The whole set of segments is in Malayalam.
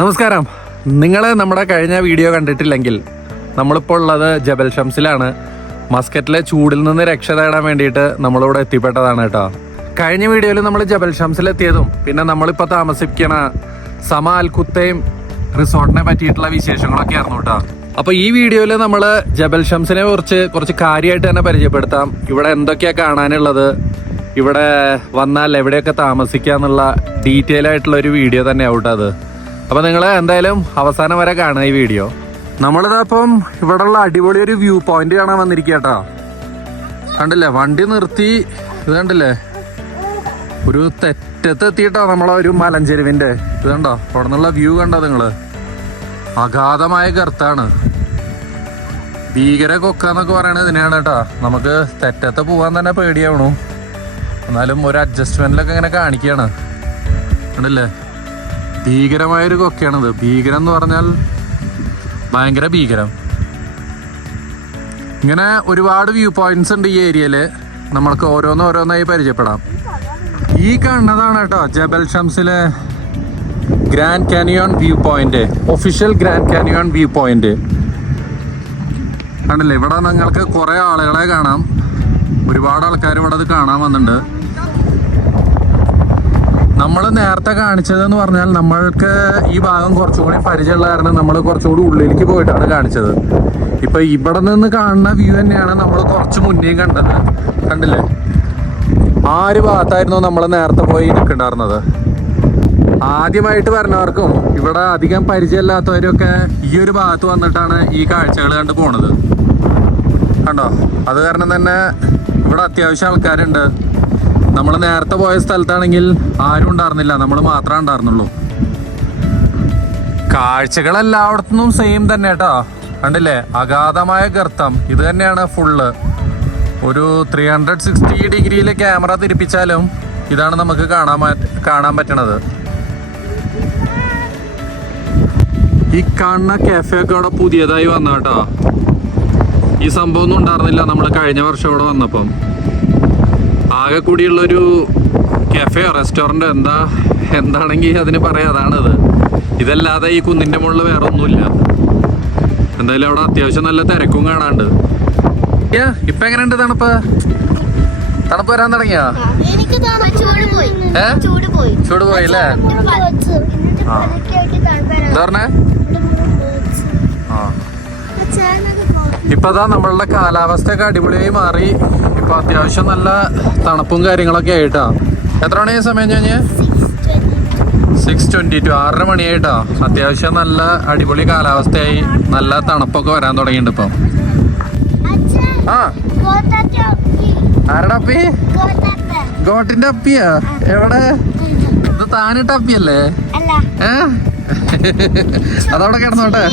നമസ്കാരം. നിങ്ങൾ നമ്മുടെ കഴിഞ്ഞ വീഡിയോ കണ്ടിട്ടില്ലെങ്കിൽ നമ്മളിപ്പോൾ ഉള്ളത് ജബൽ ഷംസിലാണ്. മസ്കറ്റിലെ ചൂടിൽ നിന്ന് രക്ഷ തേടാൻ വേണ്ടിയിട്ട് നമ്മളിവിടെ എത്തിപ്പെട്ടതാണ് കേട്ടോ. കഴിഞ്ഞ വീഡിയോയിൽ നമ്മൾ ജബൽ ഷംസിലെത്തിയതും പിന്നെ നമ്മളിപ്പോൾ താമസിക്കുന്ന സമ അൽ ഖുത്തൈം റിസോർട്ടിനെ പറ്റിയിട്ടുള്ള വിശേഷങ്ങളൊക്കെ ആയിരുന്നു കേട്ടോ. അപ്പോൾ ഈ വീഡിയോയിൽ നമ്മൾ ജബൽ ഷംസിനെ കുറിച്ച് കുറച്ച് കാര്യമായിട്ട് തന്നെ പരിചയപ്പെടുത്താം. ഇവിടെ എന്തൊക്കെയാണ് കാണാനുള്ളത്, ഇവിടെ വന്നാൽ എവിടെയൊക്കെ താമസിക്കുക എന്നുള്ള ഡീറ്റെയിൽ ആയിട്ടുള്ള ഒരു വീഡിയോ തന്നെ ആവട്ടെ അത്. അപ്പോൾ നിങ്ങൾ എന്തായാലും അവസാനം വരെ കാണുക ഈ വീഡിയോ. നമ്മളിതപ്പം ഇവിടെയുള്ള അടിപൊളി ഒരു വ്യൂ പോയിന്റ് കാണാൻ വന്നിരിക്കുക കേട്ടോ. കണ്ടില്ലേ, വണ്ടി നിർത്തി, ഇത് കണ്ടില്ലേ, ഒരു തെറ്റത്തെത്തിയിട്ടോ നമ്മളെ ഒരു മലഞ്ചെരുവിൻ്റെ ഇത് കണ്ടോ. അവിടെ നിന്നുള്ള വ്യൂ കണ്ടോ നിങ്ങൾ, അഗാധമായ ഗർത്താണ്. ഭീകര കൊക്കാന്നൊക്കെ പറയണത് ഇതിനെയാണ് കേട്ടോ. നമുക്ക് തെറ്റത്ത് പോകാൻ തന്നെ പേടിയാവണു, എന്നാലും ഒരു അഡ്ജസ്റ്റ്മെന്റിലൊക്കെ ഇങ്ങനെ കാണിക്കുകയാണ്. കണ്ടില്ലേ, ഭീകരമായൊരു കൊക്കയാണിത്. ഭീകരം എന്ന് പറഞ്ഞാൽ ഭയങ്കര ഭീകരം. ഇങ്ങനെ ഒരുപാട് വ്യൂ പോയിന്റ്സ് ഉണ്ട് ഈ ഏരിയയിൽ. നമ്മൾക്ക് ഓരോന്നായി പരിചയപ്പെടാം. ഈ കാണുന്നതാണ് കേട്ടോ ജബൽ ഷംസിലെ Grand Canyon view point, official Grand Canyon view point. കണ്ടില്ലേ, ഇവിടെ നിങ്ങൾക്ക് കുറേ ആളുകളെ കാണാം. ഒരുപാട് ആൾക്കാർ ഇവിടെ അത് കാണാൻ വന്നിട്ടുണ്ട്. നമ്മൾ നേരത്തെ കാണിച്ചതെന്ന് പറഞ്ഞാൽ നമ്മൾക്ക് ഈ ഭാഗം കുറച്ചുകൂടി പരിചയമുള്ള കാരണം നമ്മൾ കുറച്ചുകൂടി ഉള്ളിലേക്ക് പോയിട്ടാണ് കാണിച്ചത്. ഇപ്പം ഇവിടെ നിന്ന് കാണുന്ന വ്യൂ തന്നെയാണ് നമ്മൾ കുറച്ച് മുന്നേയും കണ്ടത്. കണ്ടില്ലേ, ആ ഒരു ഭാഗത്തായിരുന്നു നമ്മൾ നേരത്തെ പോയി നിൽക്കണ്ടായിരുന്നത്. ആദ്യമായിട്ട് വരുന്നവർക്കും ഇവിടെ അധികം പരിചയമില്ലാത്തവരൊക്കെ ഈ ഒരു ഭാഗത്ത് വന്നിട്ടാണ് ഈ കാഴ്ചകൾ കണ്ട് പോണത്. കണ്ടോ, അത് കാരണം തന്നെ ഇവിടെ അത്യാവശ്യം ആൾക്കാരുണ്ട്. നമ്മൾ നേരത്തെ പോയ സ്ഥലത്താണെങ്കിൽ ആരും ഉണ്ടായിരുന്നില്ല, നമ്മൾ മാത്രമേ ഉണ്ടായിരുന്നുള്ളൂ. കാഴ്ചകൾ എല്ലായിടത്തും സെയിം തന്നെ കേട്ടോ. കണ്ടില്ലേ, അഗാധമായ ഗർത്തം. ഇത് തന്നെയാണ് ഫുള്ള്. ഒരു 360 ഡിഗ്രിയിൽ ക്യാമറ തിരിപ്പിച്ചാലും ഇതാണ് നമുക്ക് കാണാൻ പറ്റണത്. ഈ കാണുന്ന കഫേ ഒക്കെ അവിടെ പുതിയതായി വന്ന കേട്ടോ. ഈ സംഭവം ഒന്നും ഉണ്ടായിരുന്നില്ല നമ്മൾ കഴിഞ്ഞ വർഷം ഇവിടെ വന്നപ്പം. ആകെ കൂടിയുള്ളൊരു കഫേയോ റെസ്റ്റോറൻറ്റോ എന്താണെങ്കിൽ അതിന് പറയാം, അതാണിത്. ഇതല്ലാതെ ഈ കുന്നിൻ്റെ മുകളിൽ വേറെ ഒന്നുമില്ല. എന്തായാലും അവിടെ അത്യാവശ്യം നല്ല തിരക്കും കാണാണ്ട്. ഇപ്പം എങ്ങനെയുണ്ട് തണുപ്പ് വരാൻ തുടങ്ങിയാ? ചൂട് പോയി അല്ലേ? എന്താ പറഞ്ഞേ? ഇപ്പതാ നമ്മളുടെ കാലാവസ്ഥയൊക്കെ അടിപൊളിയായി മാറി. ഇപ്പൊ അത്യാവശ്യം നല്ല തണുപ്പും കാര്യങ്ങളൊക്കെ ആയിട്ടാ. എത്ര മണിയായ സമയം കഴിഞ്ഞ്? 6:22, 6:30 മണിയായിട്ടാ. അത്യാവശ്യം നല്ല അടിപൊളി കാലാവസ്ഥയായി, നല്ല തണുപ്പൊക്കെ വരാൻ തുടങ്ങിയിട്ടുണ്ട് ഇപ്പം. ആ, ആരുടെ അപ്പി? ഗോട്ടിന്റെ അപ്പിയാ? എവിടെ? ഇത് താനിട്ട അപ്പിയല്ലേ? അതവിടെ കിടന്നോട്ടെ.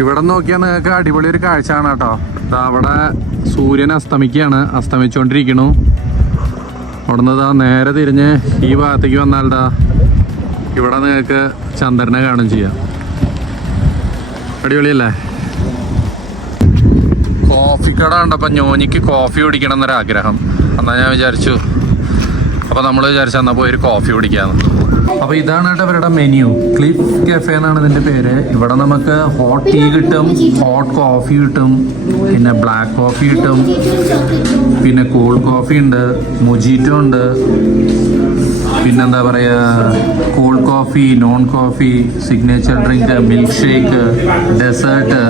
ഇവിടെ നോക്കിയാൽ നിങ്ങൾക്ക് അടിപൊളി ഒരു കാഴ്ചയാണ് കേട്ടോ. അവിടെ സൂര്യൻ അസ്തമിച്ചുകൊണ്ടിരിക്കണു. അവിടെ നിന്ന് നേരെ തിരിഞ്ഞ് ഈ ഭാഗത്തേക്ക് വന്നാൽടാ ഇവിടെ നിങ്ങൾക്ക് ചന്ദ്രനെ കാണും ചെയ്യാം. അടിപൊളിയല്ലേ? കോഫി കട കണ്ടപ്പോൾ ഞോനിക്ക് കോഫി കുടിക്കണം എന്നൊരാഗ്രഹം. എന്നാൽ ഞാൻ വിചാരിച്ചു, അപ്പോൾ നമ്മൾ വിചാരിച്ചു എന്നാൽ പോയി ഒരു കോഫി കുടിക്കാമെന്ന്. അപ്പോൾ ഇതാണ് കേട്ടോ ഇവരുടെ മെനു. ക്ലിഫ് കഫേ എന്നാണ് ഇതിൻ്റെ പേര്. ഇവിടെ നമുക്ക് ഹോട്ട് ടീ കിട്ടും, ഹോട്ട് കോഫി കിട്ടും, പിന്നെ ബ്ലാക്ക് കോഫി കിട്ടും, പിന്നെ കോൾഡ് കോഫി ഉണ്ട്, മൊജിറ്റോ ഉണ്ട്, പിന്നെന്താ പറയുക, cold coffee, non coffee, signature drink, milk shake, dessert,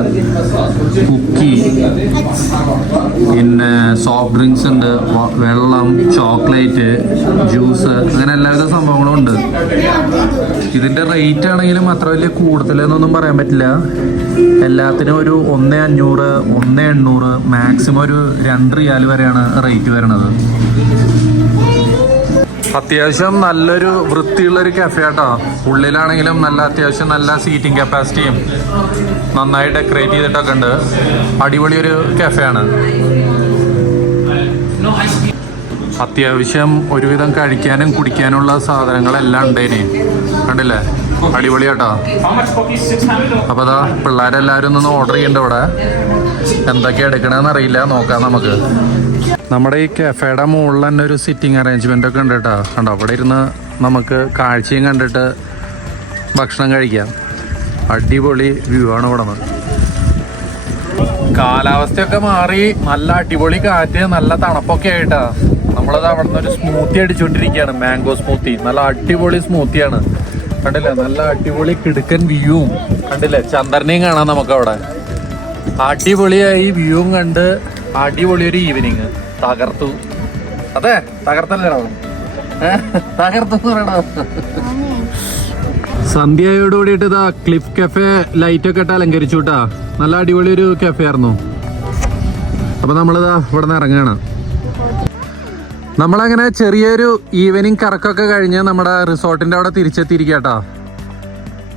cookie, പിന്നെ സോഫ്റ്റ് ഡ്രിങ്ക്സ് ഉണ്ട്, വെള്ളം, ചോക്ലേറ്റ്, ജ്യൂസ്, അങ്ങനെ എല്ലാവിധ സംഭവങ്ങളും ഉണ്ട്. ഇതിൻ്റെ റേറ്റ് ആണെങ്കിലും അത്ര വലിയ കൂടുതലെന്നൊന്നും പറയാൻ പറ്റില്ല. എല്ലാത്തിനും ഒരു 1,500, 1,800, മാക്സിമം ഒരു 2 റിയാൽ വരെയാണ് റേറ്റ് വരണത്. അത്യാവശ്യം നല്ലൊരു വൃത്തിയുള്ളൊരു കഫേ കേട്ടോ. ഉള്ളിലാണെങ്കിലും അത്യാവശ്യം നല്ല സീറ്റിംഗ് കപ്പാസിറ്റിയും നന്നായി ഡെക്കറേറ്റ് ചെയ്തിട്ടൊക്കെ ഉണ്ട്. അടിപൊളിയൊരു കഫേയാണ്. അത്യാവശ്യം ഒരുവിധം കഴിക്കാനും കുടിക്കാനുള്ള സാധനങ്ങളെല്ലാം ഉണ്ടേനെ. കണ്ടില്ലേ, അടിപൊളി കേട്ടോ. അപ്പോൾ അതാ പിള്ളേരെല്ലാവരും ഒന്ന് ഓർഡർ ചെയ്യണ്ട. ഇവിടെ എന്തൊക്കെയാണ് എടുക്കണമെന്ന് അറിയില്ല, നോക്കാം നമുക്ക്. നമ്മുടെ ഈ കഫേയുടെ മുകളിൽ തന്നെ ഒരു സിറ്റിംഗ് അറേഞ്ച്മെൻ്റ് ഒക്കെ ഉണ്ട് കേട്ടോ. കണ്ടോ, അവിടെ ഇരുന്ന് നമുക്ക് കാഴ്ചയും കണ്ടിട്ട് ഭക്ഷണം കഴിക്കാം. അടിപൊളി വ്യൂ ആണ് ഇവിടെ നിന്ന്. കാലാവസ്ഥയൊക്കെ മാറി നല്ല അടിപൊളി കാറ്റ്, നല്ല തണുപ്പൊക്കെ ആയിട്ടാ നമ്മളത് അവിടെ നിന്ന് ഒരു സ്മൂത്തി അടിച്ചുകൊണ്ടിരിക്കുകയാണ്. മാംഗോ സ്മൂത്തി, നല്ല അടിപൊളി സ്മൂത്തിയാണ്. കണ്ടില്ലേ, നല്ല അടിപൊളി കിടുക്കൻ വ്യൂവും കണ്ടില്ലേ, ചന്ദ്രനെയും കാണാം നമുക്ക് അവിടെ. അടിപൊളിയായി വ്യൂവും കണ്ട് അടിപൊളി ഒരു ഈവനിങ്. തകർത്തു. അതെ, തകർത്തല്ലോ, തകർത്തു പറയണോ. സന്ധ്യയോട് കൂടിയിട്ട് ഇതാ ക്ലിഫ് കഫേ ലൈറ്റ് ഒക്കെ ഇട്ട് അലങ്കരിച്ചു കേട്ടാ. നല്ല അടിപൊളി ഒരു കഫേ ആയിരുന്നു. അപ്പൊ നമ്മളിതാ ഇവിടെ നിന്ന് ഇറങ്ങുകയാണ്. നമ്മളങ്ങനെ ചെറിയൊരു ഈവനിങ് കറക്കൊക്കെ കഴിഞ്ഞ് നമ്മുടെ റിസോർട്ടിന്റെ അവിടെ തിരിച്ചെത്തിയിരിക്കട്ടോ.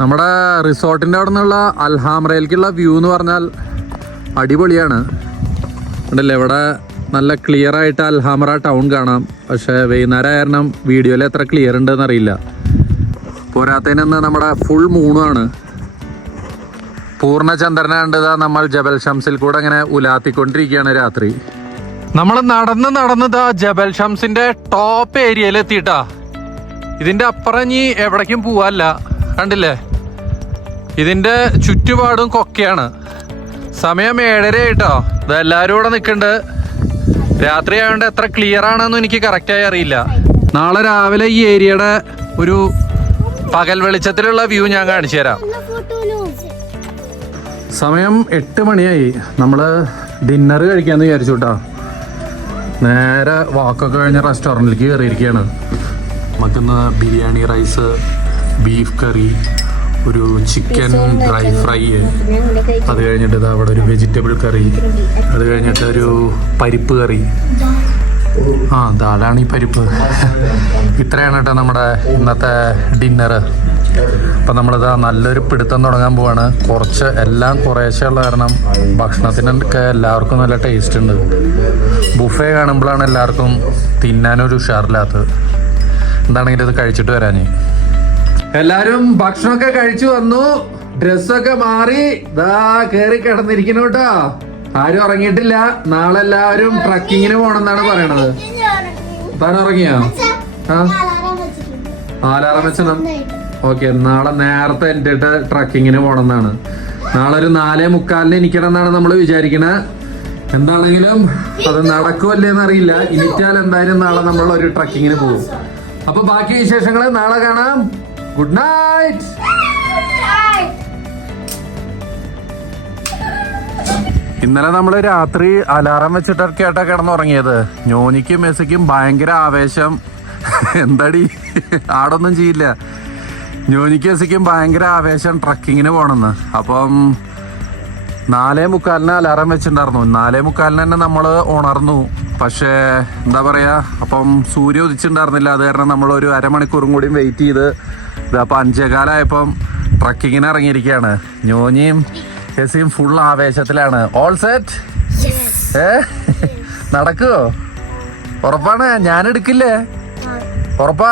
നമ്മുടെ റിസോർട്ടിന്റെ അവിടെ നിന്നുള്ള അൽഹാമ്രയിലേക്കുള്ള വ്യൂ എന്ന് പറഞ്ഞാൽ അടിപൊളിയാണ്. ഉണ്ടല്ലേ, ഇവിടെ നല്ല ക്ലിയർ ആയിട്ട് അൽഹാമ്ര ടൗൺ കാണാം. പക്ഷെ വൈകുന്നേരം കാരണം വീഡിയോയിൽ എത്ര ക്ലിയർ ഉണ്ടെന്ന് അറിയില്ല. പോരാത്തതിന് നമ്മുടെ ഫുൾ മൂണാണ്. പൂർണ്ണചന്ദ്രനെ കണ്ടതാ നമ്മൾ ജബൽ ഷംസിൽ കൂടെ അങ്ങനെ ഉലാത്തിക്കൊണ്ടിരിക്കുകയാണ് രാത്രി. നമ്മൾ നടന്നതാ ജബൽ ഷംസിന്റെ ടോപ്പ് ഏരിയയിൽ എത്തിയിട്ടാ. ഇതിന്റെ അപ്പുറം ഇനി എവിടേക്കും പോവാല്ല. കണ്ടില്ലേ, ഇതിന്റെ ചുറ്റുപാടും കൊക്കയാണ്. സമയം 7:30 ആയിട്ടോ. ഇതെല്ലാരും ഇവിടെ നിൽക്കുന്നുണ്ട്. രാത്രി ആയതുകൊണ്ട് എത്ര ക്ലിയർ ആണെന്നും എനിക്ക് കറക്റ്റായി അറിയില്ല. നാളെ രാവിലെ ഈ ഏരിയയുടെ ഒരു പകൽ വെളിച്ചത്തിലുള്ള വ്യൂ ഞാൻ കാണിച്ചു തരാം. സമയം 8 മണിയായി. നമ്മള് ഡിന്നർ കഴിക്കാന്ന് വിചാരിച്ചു കേട്ടോ. നേരെ വാക്കൊക്കെ കഴിഞ്ഞ റെസ്റ്റോറൻറ്റിലേക്ക് കയറിയിരിക്കുകയാണ്. നമുക്കിന്ന് ബിരിയാണി റൈസ്, ബീഫ് കറി, ഒരു ചിക്കൻ ഡ്രൈ ഫ്രൈ, അത് കഴിഞ്ഞിട്ട് ഇത് അവിടെ ഒരു വെജിറ്റബിൾ കറി, അത് കഴിഞ്ഞിട്ട് ഒരു പരിപ്പ് കറി. അതാണ് ഈ പരിപ്പ്. ഇത്രയാണ് കേട്ടോ നമ്മുടെ ഇന്നത്തെ ഡിന്നർ. അപ്പം നമ്മളിതാ നല്ലൊരു പിടുത്തം തുടങ്ങാൻ പോവാണ്. കുറച്ച് എല്ലാം കുറേശ്ശെ ഉള്ള കാരണം ഭക്ഷണത്തിനൊക്കെ എല്ലാവർക്കും നല്ല ടേസ്റ്റ് ഉണ്ട്. ബുഫേ കാണുമ്പോഴാണ് എല്ലാവർക്കും തിന്നാനൊരു ഉഷാറില്ലാത്തത്. എന്താണെങ്കിലും ഇത് കഴിച്ചിട്ട് വരാഞ്ഞ്. എല്ലാരും ഭക്ഷണമൊക്കെ കഴിച്ചു വന്നു, ഡ്രസ്സൊക്കെ മാറി ദാ കേറി കിടന്നിരിക്കുന്നു കേട്ടോ. ആരും ഉറങ്ങിയിട്ടില്ല. നാളെ എല്ലാവരും ട്രക്കിങ്ങിന് പോണെന്നാണ് പറയണത്. താൻ ഉറങ്ങിയോ? അലാറം വെച്ചണം. ഓക്കെ, നാളെ നേരത്തെ എന്നിട്ട് ട്രക്കിങ്ങിന് പോണെന്നാണ്. നാളെ ഒരു 4:45 എനിക്കണം എന്നാണ് നമ്മൾ വിചാരിക്കണത്. എന്താണെങ്കിലും അത് നടക്കുമല്ലേന്ന് അറിയില്ല. ഇനിറ്റാൽ എന്തായാലും നാളെ നമ്മൾ ഒരു ട്രക്കിങ്ങിന് പോകും. അപ്പൊ ബാക്കി വിശേഷങ്ങൾ നാളെ കാണാം. Good night. ഇന്നലെ നമ്മള് രാത്രി അലാറം വെച്ചിട്ടൊക്കെയായിട്ടാ കിടന്നുറങ്ങിയത്. ഞോനിക്കും മെസ്സിക്കും ഭയങ്കര ആവേശം. എന്താടി, ആടൊന്നും ചെയ്യില്ല. ഞോനിക്കും മെസ്സിക്കും ഭയങ്കര ആവേശം ട്രക്കിങ്ങിന് പോണെന്ന്. അപ്പം 4:45 അലാറം വെച്ചിട്ടുണ്ടായിരുന്നു. 4:45 തന്നെ നമ്മൾ ഉണർന്നു. പക്ഷേ എന്താ പറയാ, അപ്പം സൂര്യ ഉദിച്ചിട്ടുണ്ടായിരുന്നില്ല. അത് കാരണം നമ്മൾ ഒരു അരമണിക്കൂറും കൂടി വെയിറ്റ് ചെയ്ത് ഇതപ്പം 5:15 ട്രക്കിങ്ങിന് ഇറങ്ങിയിരിക്കുകയാണ്. ഞോനിയും ഹെസിയും ഫുൾ ആവേശത്തിലാണ്. All set? നടക്കുവോ? ഉറപ്പാണ്? ഞാൻ എടുക്കില്ലേ? ഉറപ്പാ?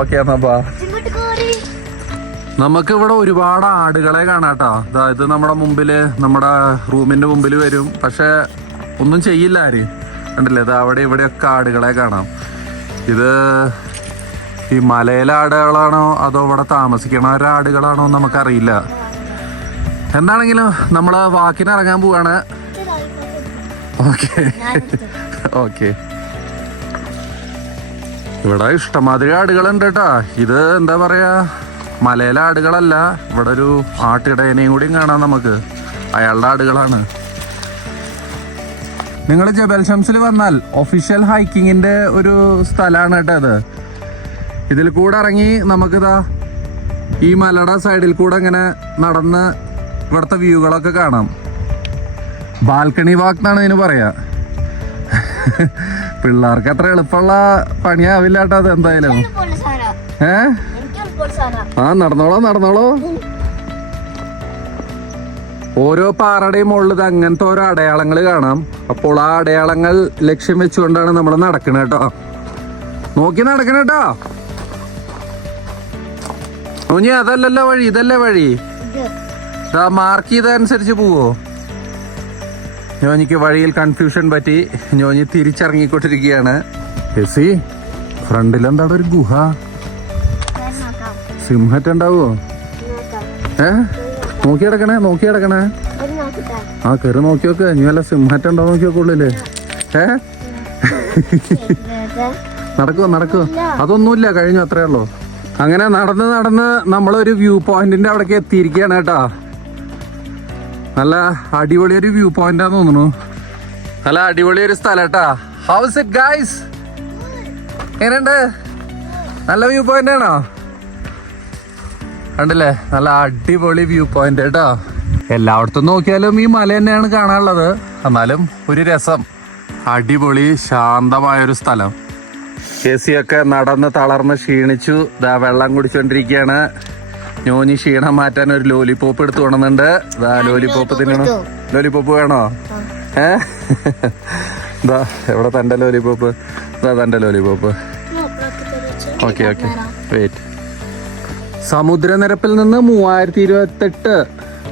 ഓക്കെ എന്നാ. നമുക്ക് ഇവിടെ ഒരുപാട് ആടുകളെ കാണാട്ടോ. ഇത് നമ്മുടെ മുമ്പില്, നമ്മുടെ റൂമിന്റെ മുമ്പിൽ വരും. പക്ഷെ ഒന്നും ചെയ്യില്ല ആര്. കണ്ടില്ലേ, ഇത് അവിടെ ഇവിടെയൊക്കെ ആടുകളെ കാണാം. ഇത് ഈ മലയിലെ ആടുകളാണോ അതോ ഇവിടെ താമസിക്കണ ആടുകളാണോ നമുക്കറിയില്ല. എന്താണെങ്കിലും നമ്മള് വാക്കിന് ഇറങ്ങാൻ പോവാണ്. Okay okay. ഇവിടെ ഇഷ്ടമാതിരി ആടുകളുണ്ട് കേട്ടാ. ഇത് എന്താ പറയാ, മലയിലെ ആടുകളല്ല. ഇവിടെ ഒരു ആട്ടിടയനെയും കൂടിയും കാണാം നമുക്ക്. അയാളുടെ ആടുകളാണ്. നിങ്ങൾ ജബൽ ഷംസിൽ വന്നാൽ ഒഫീഷ്യൽ ഹൈക്കിങ്ങിന്റെ ഒരു സ്ഥലമാണ് കേട്ടോ ഇത്. ഇതിൽ കൂടെ ഇറങ്ങി നമുക്കിതാ ഈ മലയുടെ സൈഡിൽ കൂടെ ഇങ്ങനെ നടന്ന് ഇവിടുത്തെ വ്യൂകളൊക്കെ കാണാം. ബാൽക്കണി വാക്ക് എന്നാണ് ഇതിന് പറയാ. പിള്ളേർക്ക് അത്ര എളുപ്പമുള്ള പണിയാവില്ല കേട്ടോ അത് എന്തായാലും. നടന്നോളോ. ഓരോ പാറയുടെയും മുകളിൽ അങ്ങനത്തെ ഓരോ അടയാളങ്ങൾ കാണാം. അപ്പോൾ ആ അടയാളങ്ങൾ ലക്ഷ്യം വെച്ചുകൊണ്ടാണ് നമ്മൾ നടക്കണത് കേട്ടോ. നോക്കി നടക്കണ കേട്ടോ. നോനി അതല്ലല്ലോ വഴി, ഇതല്ലേ വഴി. മാർക്ക് ചെയ്തനുസരിച്ച് പോവോ? ഞോനിക്ക് വഴിയിൽ കൺഫ്യൂഷൻ പറ്റി. ഞോനി തിരിച്ചിറങ്ങിക്കൊണ്ടിരിക്കുകയാണ്. ഫ്രണ്ടിലെന്താണ് ഒരു ഗുഹ. സിംഹറ്റ ഉണ്ടാവോ? നോക്കി കിടക്കണേ ആ കയറി നോക്കി നോക്ക്. ഇനി വല്ല സിംഹറ്റ ഉണ്ടോ നോക്കി നോക്കുള്ളില്ലേ? നടക്കുവോ? അതൊന്നുമില്ല, കഴിഞ്ഞു, അത്രേ ഉള്ളൂ. അങ്ങനെ നടന്ന് നമ്മളൊരു വ്യൂ പോയിന്റിന്റെ അവിടേക്ക് എത്തിയിരിക്കുകയാണ് കേട്ടോ. നല്ല അടിപൊളി ഒരു വ്യൂ പോയിന്റാന്ന് തോന്നുന്നു. നല്ല അടിപൊളി ഒരു സ്ഥലം കേട്ടാ. House it guys? എങ്ങനെയുണ്ട്? നല്ല വ്യൂ പോയിന്റ് ആണോ? കണ്ടില്ലേ, നല്ല അടിപൊളി വ്യൂ പോയിന്റ് കേട്ടോ. എല്ലായിടത്തും നോക്കിയാലും ഈ മല തന്നെയാണ് കാണാനുള്ളത്. എന്നാലും ഒരു രസം, അടിപൊളി ശാന്തമായൊരു സ്ഥലം. കേസിയൊക്കെ നടന്ന് തളർന്ന് ക്ഷീണിച്ചു. ദാ വെള്ളം കുടിച്ചോണ്ടിരിക്കുകയാണ്. ഞോഞ്ഞി ക്ഷീണം മാറ്റാൻ ഒരു ലോലിപോപ്പ് എടുത്തു കൊണ്ടുവന്നുണ്ട്. ദാ ലോലിപോപ്പ് തിന്നണോ? ലോലിപോപ്പ് വേണോ? ദാ എവിടെ തന്റെ ലോലിപോപ്പ്? ദാ തന്റെ ലോലിപോപ്പ്. Okay wait. സമുദ്രനിരപ്പിൽ നിന്ന് 3028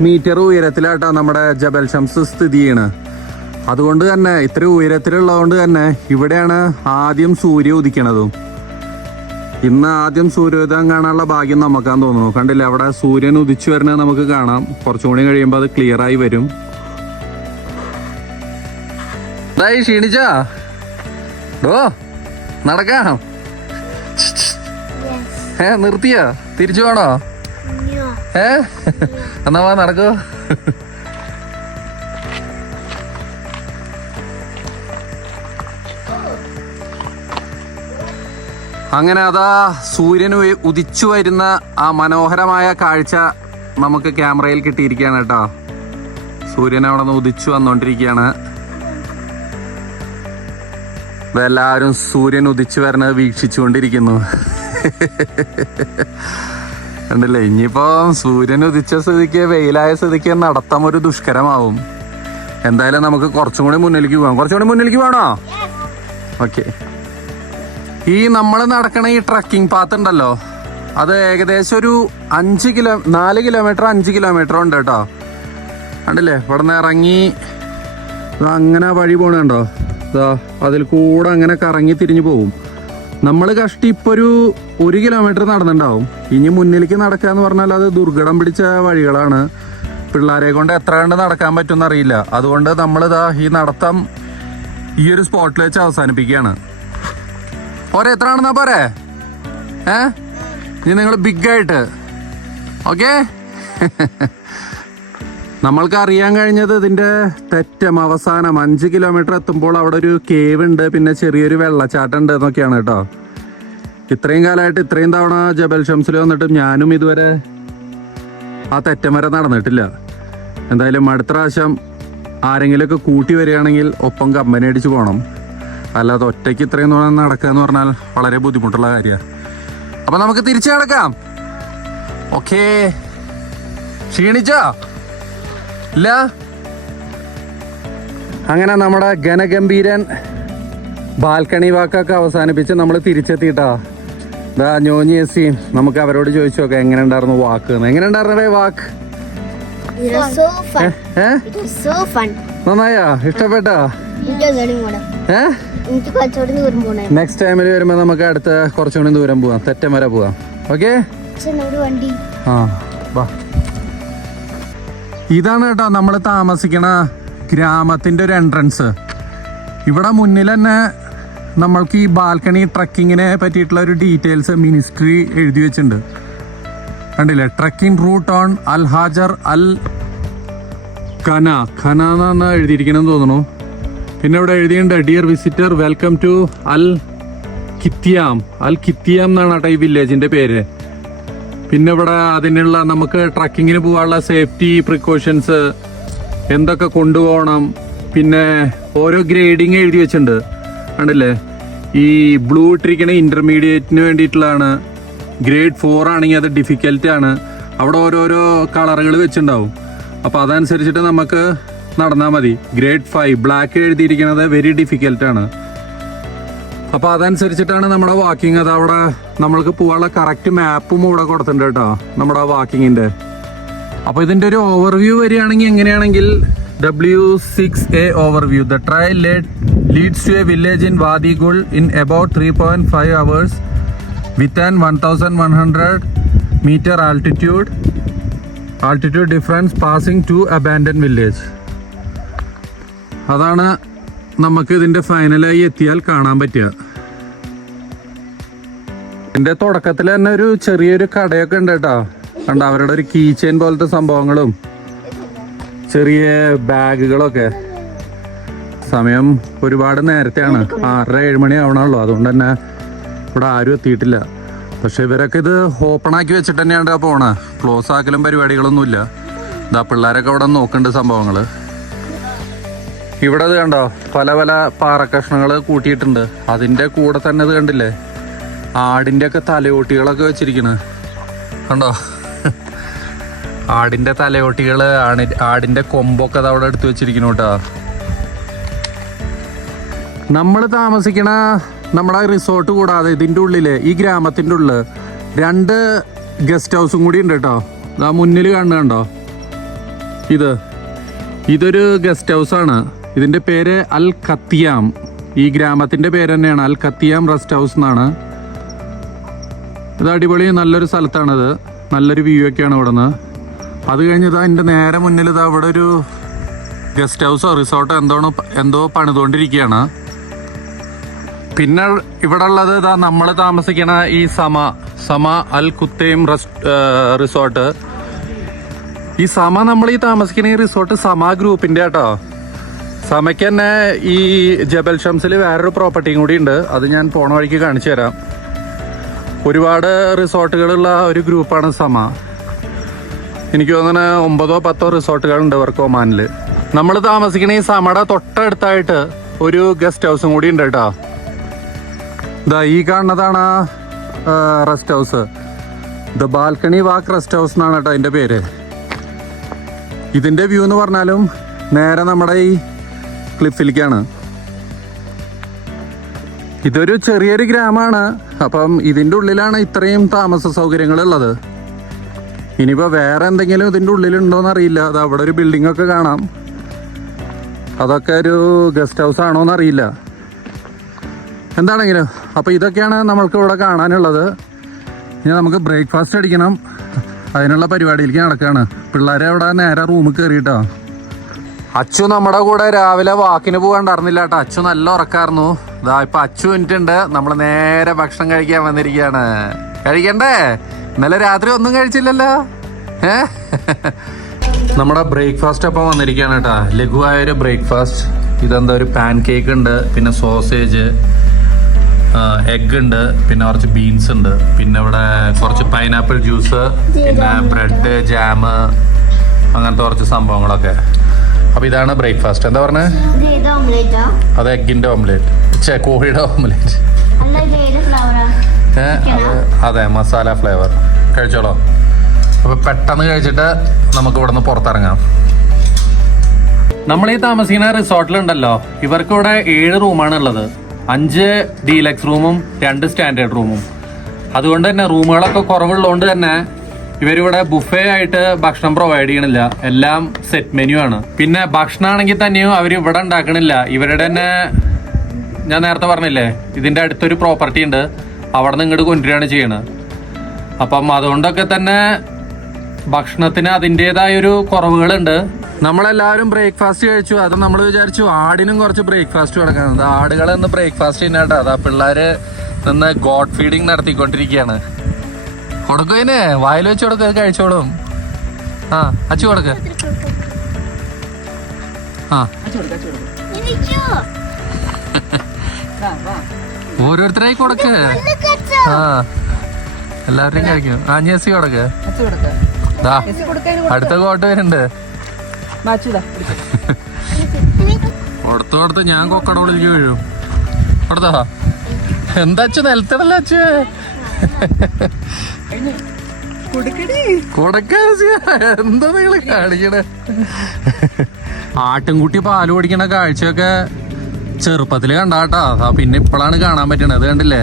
മീറ്റർ ഉയരത്തിലായിട്ടാ നമ്മുടെ ജബൽ ഷംസ് സ്ഥിതി ചെയ്യണ്. അതുകൊണ്ട് തന്നെ ഇത്ര ഉയരത്തിലുള്ളതുകൊണ്ട് തന്നെ ഇവിടെയാണ് ആദ്യം സൂര്യ ഉദിക്കണതും. ഇന്ന് ആദ്യം സൂര്യോദയം കാണാനുള്ള ഭാഗ്യം നമുക്കാന്ന് തോന്നുന്നു. കണ്ടില്ല, അവിടെ സൂര്യൻ ഉദിച്ചു വരുന്നത് നമുക്ക് കാണാം. കുറച്ചും കൂടി കഴിയുമ്പോൾ അത് ക്ലിയർ ആയി വരും. ക്ഷീണിച്ചാ നടക്കാം? നിർത്തിയാ? തിരിച്ചു വേണോ? എന്നാ വാ നടക്കോ. അങ്ങനെ അതാ സൂര്യൻ ഉദിച്ചു വരുന്ന ആ മനോഹരമായ കാഴ്ച നമുക്ക് ക്യാമറയിൽ കിട്ടിയിരിക്കുകയാണ് കേട്ടോ. സൂര്യൻ അവിടെ നിന്ന് ഉദിച്ചു വന്നോണ്ടിരിക്കുകയാണ്. ഇതെല്ലാവരും സൂര്യൻ ഉദിച്ചു വരുന്നത് വീക്ഷിച്ചുകൊണ്ടിരിക്കുന്നു. കണ്ടില്ലേ, ഇനിയിപ്പോ സൂര്യൻ ഉദിച്ച സ്ഥിതിക്ക്, വെയിലായ സ്ഥിതിക്ക് നടത്താൻ ഒരു ദുഷ്കരമാവും. എന്തായാലും നമുക്ക് കുറച്ചും കൂടി മുന്നിലേക്ക് പോകാം. കുറച്ചുകൂടി മുന്നിലേക്ക് വേണോ? ഓക്കെ. ഈ നമ്മൾ നടക്കണ ഈ ട്രക്കിംഗ് പാത്ത് ഉണ്ടല്ലോ, അത് ഏകദേശം ഒരു 4 കിലോമീറ്റർ 5 കിലോമീറ്റർ ഉണ്ട് കേട്ടോ. കണ്ടില്ലേ, ഇവിടെ നിന്ന് ഇറങ്ങി അങ്ങനെ വഴി പോണുണ്ടോ? അതിൽ കൂടെ അങ്ങനെ കറങ്ങി തിരിഞ്ഞു പോകും. നമ്മൾ കഷ്ടി ഇപ്പോൾ ഒരു 1 കിലോമീറ്റർ നടന്നിട്ടുണ്ടാവും. ഇനി മുന്നിലേക്ക് നടക്കുക എന്ന് പറഞ്ഞാൽ അത് ദുർഘടം പിടിച്ച വഴികളാണ്. പിള്ളേരെ കൊണ്ട് എത്ര കണ്ട് നടക്കാൻ പറ്റുമെന്ന് അറിയില്ല. അതുകൊണ്ട് നമ്മളിതാ ഈ നടത്തം ഈ ഒരു സ്പോട്ടിൽ വെച്ച് അവസാനിപ്പിക്കുകയാണ്. പോരെ, എത്ര ആണെന്നാ പോരെ? ഇനി നിങ്ങൾ ബിഗായിട്ട്. ഓക്കെ. നമ്മൾക്ക് അറിയാൻ കഴിഞ്ഞത് ഇതിന്റെ തെറ്റം അവസാനം 5 കിലോമീറ്റർ എത്തുമ്പോൾ അവിടെ ഒരു കേവ് ഉണ്ട്, പിന്നെ ചെറിയൊരു വെള്ളച്ചാട്ടം ഉണ്ട് എന്നൊക്കെയാണ് കേട്ടോ. ഇത്രയും കാലമായിട്ട് ഇത്രയും തവണ ജബൽ ഷംസിൽ വന്നിട്ടും ഞാനും ഇതുവരെ ആ തെറ്റം വരെ നടന്നിട്ടില്ല. എന്തായാലും അടുത്ത പ്രാവശ്യം ആരെങ്കിലുമൊക്കെ കൂട്ടി വരികയാണെങ്കിൽ ഒപ്പം കമ്പനി അടിച്ച് പോകണം. അല്ലാതെ ഒറ്റയ്ക്ക് ഇത്രയും തവണ നടക്കുക എന്ന് പറഞ്ഞാൽ വളരെ ബുദ്ധിമുട്ടുള്ള കാര്യമാണ്. അപ്പം നമുക്ക് തിരിച്ചു നടക്കാം. ഓക്കേ. ക്ഷീണിച്ചോ? ഇല്ല. അങ്ങനെ നമ്മുടെ ഘനഗംഭീരൻ ബാൽക്കണി വാക്കൊക്കെ അവസാനിപ്പിച്ച് നമ്മൾ തിരിച്ചെത്തിയിട്ടാ. ദാ ഞോഞ്ഞി എസ്സിയും നമുക്ക് അവരോട് ചോദിച്ചു നോക്കാം എങ്ങനെ ഉണ്ടായിരുന്നു വാക്ക്. എങ്ങനെ ഉണ്ടായിരുന്നേ വാക്ക്? നന്നായാ? ഇഷ്ടപ്പെട്ടാ? നെക്സ്റ്റ് ടൈമിൽ വരുമ്പോ നമുക്ക് അടുത്ത കുറച്ചുകൂടി ദൂരം പോവാം, തെറ്റം വരെ പോവാം. ഓക്കെ. ഇതാണ് കേട്ടോ നമ്മൾ താമസിക്കണ ഗ്രാമത്തിന്റെ ഒരു എൻട്രൻസ്. ഇവിടെ മുന്നിൽ തന്നെ നമ്മൾക്ക് ഈ ബാൽക്കണി ട്രക്കിങ്ങിനെ പറ്റിയിട്ടുള്ള ഒരു ഡീറ്റെയിൽസ് മിനിസ്ട്രി എഴുതി വെച്ചിട്ടുണ്ട്. കണ്ടില്ലേ, ട്രക്കിംഗ് റൂട്ട് ഓൺ അൽ ഹാജർ അൽ ഖന എന്നാണ് എഴുതിയിരിക്കണമെന്ന് തോന്നുന്നു. പിന്നെ ഇവിടെ എഴുതിയിട്ടുണ്ട് ഡിയർ വിസിറ്റർ വെൽക്കം ടു അൽ കിത്തിയാം എന്നാണ് കേട്ടോ ഈ വില്ലേജിന്റെ പേര്. പിന്നെ ഇവിടെ അതിനുള്ള നമുക്ക് ട്രക്കിങ്ങിന് പോകാനുള്ള സേഫ്റ്റി പ്രിക്കോഷൻസ് എന്തൊക്കെ കൊണ്ടുപോകണം, പിന്നെ ഓരോ ഗ്രേഡിങ് എഴുതി വെച്ചിട്ടുണ്ട്. കണ്ടില്ലേ, ഈ ബ്ലൂ ഇട്ടിരിക്കണ ഇന്റർമീഡിയറ്റിന് വേണ്ടിയിട്ടുള്ളതാണ്. ഗ്രേഡ് 4 ആണെങ്കിൽ അത് ഡിഫിക്കൽറ്റ് ആണ്. അവിടെ ഓരോരോ കളറുകൾ വെച്ചിട്ടുണ്ടാവും. അപ്പോൾ അതനുസരിച്ചിട്ട് നമുക്ക് നടന്നാൽ മതി. ഗ്രേഡ് 5 ബ്ലാക്ക് എഴുതിയിരിക്കുന്നത് വെരി ഡിഫിക്കൽട്ട് ആണ്. അപ്പോൾ അതനുസരിച്ചിട്ടാണ് നമ്മുടെ വാക്കിംഗ്. അത് അവിടെ നമ്മൾക്ക് പോകാനുള്ള കറക്റ്റ് മാപ്പും ഇവിടെ കൊടുത്തിട്ടുണ്ട് കേട്ടോ നമ്മുടെ വാക്കിങ്ങിൻ്റെ. അപ്പോൾ ഇതിൻ്റെ ഒരു ഓവർവ്യൂ വരികയാണെങ്കിൽ എങ്ങനെയാണെങ്കിൽ W6A overview. The trail leads to a village in Wadi Gul in about 3.5 hours with an 1100 metre altitude difference passing to abandon village. അതാണ് നമുക്ക് ഇതിൻ്റെ ഫൈനലായി എത്തിയാൽ കാണാൻ പറ്റുക. ഇതിൻ്റെ തുടക്കത്തിൽ തന്നെ ഒരു ചെറിയൊരു കടയൊക്കെ ഉണ്ട് കേട്ടോ. കണ്ട അവരുടെ ഒരു കീ ചെയിൻ പോലത്തെ സംഭവങ്ങളും ചെറിയ ബാഗുകളൊക്കെ. സമയം ഒരുപാട് നേരത്തെയാണ്, 6-7 മണി ആവണമല്ലോ. അതുകൊണ്ട് തന്നെ ഇവിടെ ആരും എത്തിയിട്ടില്ല. പക്ഷെ ഇവരൊക്കെ ഇത് ഓപ്പൺ ആക്കി വെച്ചിട്ട് തന്നെയാണ് പോണേ. ക്ലോസ് ആക്കലും പരിപാടികളൊന്നുമില്ല. ഇതാ പിള്ളേരൊക്കെ അവിടെ നോക്കുന്നുണ്ട് സംഭവങ്ങൾ. ഇവിടെ ഇത് കണ്ടോ, പല പല പാറക്കഷ്ണങ്ങൾ കൂട്ടിയിട്ടുണ്ട്. അതിൻ്റെ കൂടെ തന്നെ ഇത് കണ്ടില്ലേ, ആടിൻ്റെ ഒക്കെ തലയോട്ടികളൊക്കെ വെച്ചിരിക്കണ് കണ്ടോ. ആടിൻ്റെ തലയോട്ടികൾ, ആടിൻ്റെ കൊമ്പൊക്കെ അത് അവിടെ എടുത്തു വെച്ചിരിക്കുന്നു കേട്ടോ. നമ്മൾ താമസിക്കണ നമ്മുടെ റിസോർട്ട് കൂടാതെ ഇതിൻ്റെ ഉള്ളിൽ, ഈ ഗ്രാമത്തിൻ്റെ ഉള്ളിൽ 2 ഗസ്റ്റ് ഹൗസും കൂടി ഉണ്ട് കേട്ടോ. ഇതാ മുന്നിൽ കാണുന്നുണ്ടോ, ഇതൊരു ഗസ്റ്റ് ഹൗസാണ്. ഇതിൻ്റെ പേര് അൽ ഖത്തിയാം. ഈ ഗ്രാമത്തിൻ്റെ പേര് തന്നെയാണ് അൽ ഖത്തിയാം റെസ്റ്റ് ഹൗസ് എന്നാണ്. ഇത് അടിപൊളി നല്ലൊരു സ്ഥലത്താണിത്. നല്ലൊരു വ്യൂ ഒക്കെയാണ് ഇവിടെ നിന്ന്. അത് കഴിഞ്ഞിതാ എൻ്റെ നേരെ മുന്നിൽ ഇതാ ഇവിടെ ഒരു ഗസ്റ്റ് ഹൗസോ റിസോർട്ടോ എന്തോ പണിതുകൊണ്ടിരിക്കുകയാണ്. പിന്നെ ഇവിടെ ഉള്ളത് ഇതാ നമ്മൾ താമസിക്കണ ഈ സമ അൽ ഖുത്തൈം റിസോർട്ട്. ഈ നമ്മൾ ഈ താമസിക്കുന്ന ഈ റിസോർട്ട് സമ ഗ്രൂപ്പിന്റെ കേട്ടോ. സമയ്ക്ക് തന്നെ ഈ ജബൽ ഷംസിൽ വേറൊരു പ്രോപ്പർട്ടിയും കൂടി ഉണ്ട്. അത് ഞാൻ പോണ വഴിക്ക് കാണിച്ചു തരാം. ഒരുപാട് റിസോർട്ടുകളുള്ള ഒരു ഗ്രൂപ്പാണ് സമ. എനിക്ക് തോന്നുന്നു 9-10 റിസോർട്ടുകളുണ്ട് ഇവർക്ക് ഒമാനിൽ. നമ്മൾ താമസിക്കുന്ന ഈ സമയുടെ തൊട്ടടുത്തായിട്ട് ഒരു ഗസ്റ്റ് ഹൗസും കൂടി ഉണ്ട് കേട്ടോ. ഇതാ ഈ കാണുന്നതാണ് rest house. The balcony walk rest house എന്നാണ് കേട്ടോ അതിൻ്റെ പേര്. ഇതിൻ്റെ വ്യൂ എന്ന് പറഞ്ഞാലും നേരെ നമ്മുടെ ഈ ക്ലിഫിലേക്കാണ്. ഇതൊരു ചെറിയൊരു ഗ്രാമമാണ്. അപ്പം ഇതിൻ്റെ ഉള്ളിലാണ് ഇത്രയും താമസ സൗകര്യങ്ങളുള്ളത്. ഇനിയിപ്പോൾ വേറെ എന്തെങ്കിലും ഇതിൻ്റെ ഉള്ളിലുണ്ടോയെന്ന് അറിയില്ല. അത് അവിടെ ഒരു ബിൽഡിംഗ് ഒക്കെ കാണാം. അതൊക്കെ ഒരു ഗസ്റ്റ് ഹൗസ് ആണോ എന്നറിയില്ല. എന്താണെങ്കിലും അപ്പോൾ ഇതൊക്കെയാണ് നമ്മൾക്ക് ഇവിടെ കാണാനുള്ളത്. ഇനി നമുക്ക് ബ്രേക്ക്ഫാസ്റ്റ് അടിക്കണം. അതിനുള്ള പരിപാടിയിലേക്ക് നടക്കുകയാണ്. പിള്ളേരെ അവിടെ നേരെ റൂമിൽ കയറിയിട്ടോ. അച്ചു നമ്മുടെ കൂടെ രാവിലെ വാക്കിന് പോകാണ്ടായിരുന്നില്ല കേട്ടോ. അച്ചു നല്ല ഉറക്കായിരുന്നു. ഇതാ ഇപ്പം അച്ചു മിനിറ്റുണ്ട്. നമ്മൾ നേരെ ഭക്ഷണം കഴിക്കാൻ വന്നിരിക്കുകയാണ്. കഴിക്കണ്ടേ? ഇന്നലെ രാത്രി ഒന്നും കഴിച്ചില്ലല്ലോ. നമ്മുടെ ബ്രേക്ക്ഫാസ്റ്റ് അപ്പം വന്നിരിക്കുകയാണ് കേട്ടോ. ലഘുവായൊരു ബ്രേക്ക്ഫാസ്റ്റ്. ഇതെന്താ, ഒരു പാൻ കേക്ക് ഉണ്ട്, പിന്നെ സോസേജ്, എഗ് ഉണ്ട്, പിന്നെ കുറച്ച് ബീൻസ് ഉണ്ട്, പിന്നെ ഇവിടെ കുറച്ച് പൈനാപ്പിൾ ജ്യൂസ്, പിന്നെ ബ്രെഡ്, ജാം, അങ്ങനത്തെ കുറച്ച് സംഭവങ്ങളൊക്കെ. അപ്പോൾ ഇതാണ് ബ്രേക്ക്ഫാസ്റ്റ്. എന്താ പറഞ്ഞത്? അത് എഗ്ഗിൻ്റെ ഓംലേറ്റ്, കോഴിയുടെ ഓംലേറ്റ്. അതെ, മസാല ഫ്ലേവർ. കഴിച്ചോളോ. അപ്പോൾ പെട്ടെന്ന് കഴിച്ചിട്ട് നമുക്ക് ഇവിടെ നിന്ന് പുറത്തിറങ്ങാം. നമ്മൾ ഈ താമസിക്കുന്ന റിസോർട്ടിലുണ്ടല്ലോ, ഇവർക്ക് ഇവിടെ 7 റൂമാണ് ഉള്ളത്. 5 ഡീലക്സ് റൂമും 2 സ്റ്റാൻഡേർഡ് റൂമും. അതുകൊണ്ട് തന്നെ റൂമുകളൊക്കെ കുറവുള്ളതുകൊണ്ട് തന്നെ ഇവരിവിടെ ബുഫേ ആയിട്ട് ഭക്ഷണം പ്രൊവൈഡ് ചെയ്യണില്ല. എല്ലാം സെറ്റ് മെനു ആണ്. പിന്നെ ഭക്ഷണമാണെങ്കിൽ തന്നെയും അവർ ഇവിടെ ഉണ്ടാക്കണില്ല. ഇവരുടെ തന്നെ, ഞാൻ നേരത്തെ പറഞ്ഞില്ലേ, ഇതിൻ്റെ അടുത്തൊരു പ്രോപ്പർട്ടി ഉണ്ട്, അവിടെ നിന്ന് ഇങ്ങോട്ട് കൊണ്ടുവരികയാണ് ചെയ്യണത്. അപ്പം അതുകൊണ്ടൊക്കെ തന്നെ ഭക്ഷണത്തിന് അതിൻ്റെതായൊരു കുറവുകളുണ്ട്. നമ്മളെല്ലാവരും ബ്രേക്ക്ഫാസ്റ്റ് കഴിച്ചു. അത് നമ്മൾ വിചാരിച്ചു ആടിനും കുറച്ച് ബ്രേക്ക്ഫാസ്റ്റ് കൊടുക്കുന്നത്. ആടുകളെന്ന് ബ്രേക്ക്ഫാസ്റ്റ് ചെയ്യുന്നതാട്ടോ. അതാ പിള്ളേര് നിന്ന് ഗോഡ് ഫീഡിങ് നടത്തിക്കൊണ്ടിരിക്കുകയാണ്. കൊടുക്കുവിന് വായിൽ വെച്ച് കൊടുക്ക, കഴിച്ചോളും. ആ അച്ചു കൊടുക്ക. ആ ഓരോരുത്തരായി കൊടുക്ക. ആ എല്ലാവരുടെയും കഴിക്കും. ആ ഞെസി കൊടുക്ക. അടുത്ത കോട്ട് വരുന്നുണ്ട്. കൊടുത്ത് ഞാൻ കൊക്കടോളിലേക്ക് വീഴും. കൊടുത്താ എന്താ അച്ചു നിലത്തിടല്ല അച്ചു. എന്താ നിങ്ങള് കാണിക്കണേ? ആട്ടിൻകുട്ടി പാല് കുടിക്കണ കാഴ്ചയൊക്കെ ചെറുപ്പത്തില് കണ്ടാട്ടാ. പിന്നെ ഇപ്പോഴാണ് കാണാൻ പറ്റണത്. കണ്ടില്ലേ?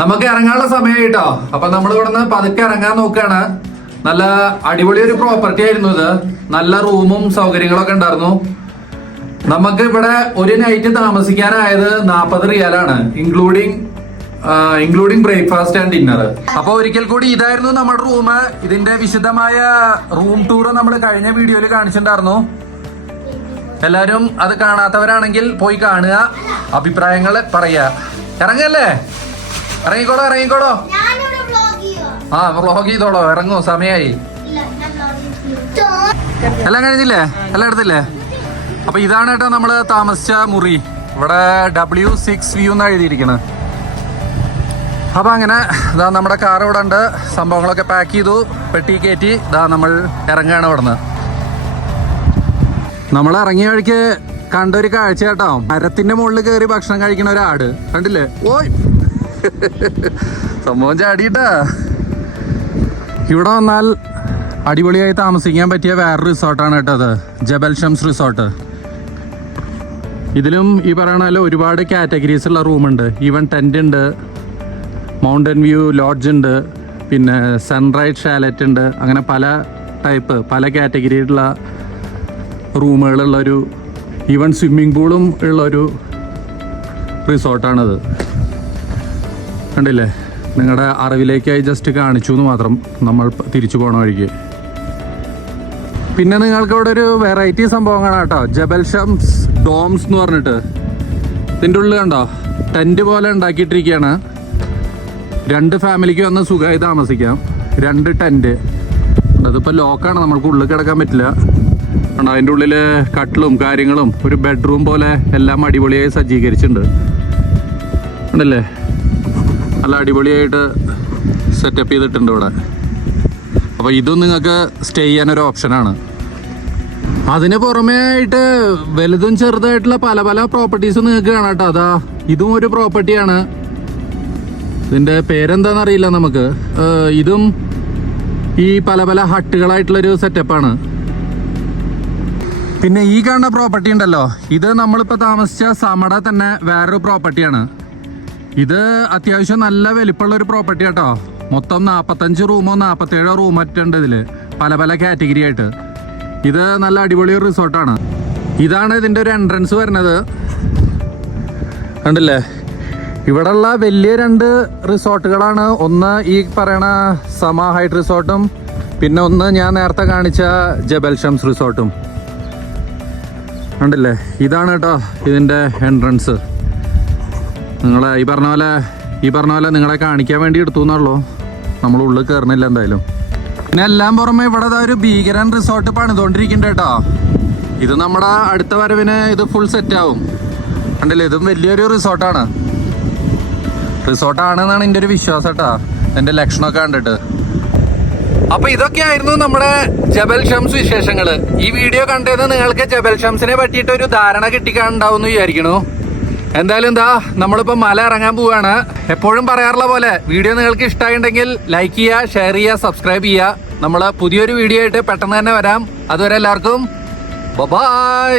നമുക്ക് ഇറങ്ങാനുള്ള സമയമായിട്ടോ. അപ്പൊ നമ്മൾ ഇവിടെ നിന്ന് പതുക്കെ ഇറങ്ങാൻ നോക്കുകയാണ്. നല്ല അടിപൊളി ഒരു പ്രോപ്പർട്ടി ആയിരുന്നു ഇത്. നല്ല റൂമും സൗകര്യങ്ങളൊക്കെ ഉണ്ടായിരുന്നു. നമുക്ക് ഇവിടെ ഒരു നൈറ്റ് താമസിക്കാനായത് 40 റിയാലാണ്, including including breakfast and dinner. അപ്പൊ ഒരിക്കൽ കൂടി ഇതായിരുന്നു നമ്മുടെ റൂം. ഇതിന്റെ വിശദമായ റൂം ടൂർ നമ്മൾ കഴിഞ്ഞ വീഡിയോയിൽ കാണിച്ചിട്ടുണ്ടായിരുന്നു. എല്ലാരും അത് കാണാത്തവരാണെങ്കിൽ പോയി കാണുക, അഭിപ്രായങ്ങൾ പറയാ. ഇറങ്ങല്ലേ, ഇറങ്ങിക്കോളോ. ആ വ്ളോഗ് ചെയ്തോളോ, ഇറങ്ങോ, സമയായി. എല്ലാം കഴിഞ്ഞില്ലേ, എല്ലാം എടുത്തില്ലേ? അപ്പൊ ഇതാണ് കേട്ടോ നമ്മള് താമസിച്ച മുറി. ഇവിടെ W6 വ്യൂ എന്ന് എഴുതിയിരിക്കണ്. അപ്പൊ അങ്ങനെ ഇതാ നമ്മുടെ കാർ ഇവിടെ ഉണ്ട്. സംഭവങ്ങളൊക്കെ പാക്ക് ചെയ്തു, പെട്ടി കയറ്റി ഇതാ നമ്മൾ ഇറങ്ങുകയാണ് ഇവിടുന്ന്. നമ്മൾ ഇറങ്ങിയ വഴിക്ക് കണ്ട ഒരു കാഴ്ച കേട്ടോ, മരത്തിന്റെ മുകളിൽ കയറി ഭക്ഷണം കഴിക്കണ ഒരാട് കണ്ടില്ലേ? ഓയ് സംഭവം ചാടിയിട്ടാ. ഇവിടെ വന്നാൽ അടിപൊളിയായി താമസിക്കാൻ പറ്റിയ വേറൊരു റിസോർട്ടാണ് കേട്ടോ അത്, ജബൽ ഷംസ് റിസോർട്ട്. ഇതിലും ഈ പറയണ പോലെ ഒരുപാട് കാറ്റഗറീസ് ഉള്ള റൂമുണ്ട്. ഈവൻ ടെൻ്റ് ഉണ്ട്, മൗണ്ടൻ വ്യൂ ലോഡ്ജ് ഉണ്ട്, പിന്നെ സൺറൈസ് ഷാലറ്റ് ഉണ്ട്. അങ്ങനെ പല ടൈപ്പ്, പല കാറ്റഗറിയിലുള്ള റൂമുകളുള്ളൊരു, ഈവൻ സ്വിമ്മിംഗ് പൂളും ഉള്ളൊരു റിസോർട്ടാണത്. കണ്ടില്ലേ? നിങ്ങളുടെ അറിവിലേക്കായി ജസ്റ്റ് കാണിച്ചു എന്ന് മാത്രം, നമ്മൾ തിരിച്ചു പോകണ വഴിക്ക്. പിന്നെ നിങ്ങൾക്ക് ഇവിടെ ഒരു വെറൈറ്റി സംഭവം കാണാം കേട്ടോ, ജബൽ ഷംസ് ഡോംസ് എന്ന് പറഞ്ഞിട്ട്. ഇതിൻ്റെ ഉള്ളിൽ കണ്ടോ ടെൻറ്റ് പോലെ ഉണ്ടാക്കിയിട്ടിരിക്കുകയാണ്. 2 ഫാമിലിക്ക് വന്ന് സുഖമായി താമസിക്കാം. 2 ടെൻറ്റ്. അതിപ്പോൾ ലോക്കാണ്, നമ്മൾക്ക് ഉള്ളിൽ കിടക്കാൻ പറ്റില്ല. കണ്ടോ അതിൻ്റെ ഉള്ളിൽ കട്ടിലും കാര്യങ്ങളും ഒരു ബെഡ്റൂം പോലെ എല്ലാം അടിപൊളിയായി സജ്ജീകരിച്ചിട്ടുണ്ട്. ഉണ്ടല്ലേ? നല്ല അടിപൊളിയായിട്ട് സെറ്റപ്പ് ചെയ്തിട്ടുണ്ട് ഇവിടെ. അപ്പോൾ ഇതും നിങ്ങൾക്ക് സ്റ്റേ ചെയ്യാനൊരു ഓപ്ഷനാണ്. അതിന് പുറമേ ആയിട്ട് വലുതും ചെറുതായിട്ടുള്ള പല പല പ്രോപ്പർട്ടീസും നിങ്ങൾക്ക് കാണാം കേട്ടോ. അതാ ഇതും ഒരു പ്രോപ്പർട്ടിയാണ്. ഇതിൻ്റെ പേരെന്താണെന്നറിയില്ല നമുക്ക്. ഇതും ഈ പല പല ഹട്ടുകളായിട്ടുള്ളൊരു സെറ്റപ്പാണ്. പിന്നെ ഈ കാണുന്ന പ്രോപ്പർട്ടി ഉണ്ടല്ലോ, ഇത് നമ്മളിപ്പോൾ താമസിച്ച സമട തന്നെ വേറൊരു പ്രോപ്പർട്ടിയാണ്. ഇത് അത്യാവശ്യം നല്ല വലിപ്പമുള്ള ഒരു പ്രോപ്പർട്ടി കേട്ടോ. മൊത്തം 45 റൂമോ 47 റൂമോ മറ്റുണ്ട് ഇതിൽ, പല പല കാറ്റഗറി ആയിട്ട്. ഇത് നല്ല അടിപൊളി ഒരു റിസോർട്ടാണ്. ഇതാണ് ഇതിൻ്റെ ഒരു എൻട്രൻസ് വരുന്നത്. കണ്ടില്ലേ? ഇവിടെയുള്ള വലിയ 2 റിസോർട്ടുകളാണ്. ഒന്ന് ഈ പറയണ സമ ഹൈറ്റ് റിസോർട്ടും, പിന്നെ ഒന്ന് ഞാൻ നേരത്തെ കാണിച്ച ജബൽ ഷംസ് റിസോർട്ടും. കണ്ടില്ലേ? ഇതാണ് കേട്ടോ ഇതിൻ്റെ എൻട്രൻസ്. നിങ്ങളെ ഈ പറഞ്ഞ പോലെ നിങ്ങളെ കാണിക്കാൻ വേണ്ടി എടുത്തു എന്നുള്ളൂ. നമ്മൾ ഉള്ളിൽ കയറുന്നില്ല എന്തായാലും. പിന്നെ എല്ലാം പുറമെ ഇവിടെ ഒരു ഭീകരൻ റിസോർട്ട് പണിതുകൊണ്ടിരിക്കുന്നുണ്ട് കേട്ടോ. ഇത് നമ്മുടെ അടുത്ത വരവിന് ഇത് ഫുൾ സെറ്റ് ആവും. കണ്ടില്ലേ? ഇതും വലിയൊരു റിസോർട്ടാണെന്നാണ് എൻ്റെ ഒരു വിശ്വാസം കേട്ടോ, എൻ്റെ ലക്ഷണമൊക്കെ കണ്ടിട്ട്. അപ്പൊ ഇതൊക്കെയായിരുന്നു നമ്മുടെ ജബൽ ഷംസ് വിശേഷങ്ങൾ. ഈ വീഡിയോ കണ്ടത് നിങ്ങൾക്ക് ജബൽ ഷംസിനെ പറ്റിയിട്ട് ഒരു ധാരണ കിട്ടിക്കാനുണ്ടാവുമെന്ന് വിചാരിക്കണു. എന്തായാലും എന്താ നമ്മളിപ്പോൾ മല ഇറങ്ങാൻ പോവുകയാണ്. എപ്പോഴും പറയാറുള്ള പോലെ വീഡിയോ നിങ്ങൾക്ക് ഇഷ്ടമായിട്ടുണ്ടെങ്കിൽ ലൈക്ക് ചെയ്യുക, ഷെയർ ചെയ്യുക, സബ്സ്ക്രൈബ് ചെയ്യുക. നമ്മൾ പുതിയൊരു വീഡിയോ ആയിട്ട് പെട്ടെന്ന് തന്നെ വരാം. അതുവരെ എല്ലാവർക്കും ബൈ.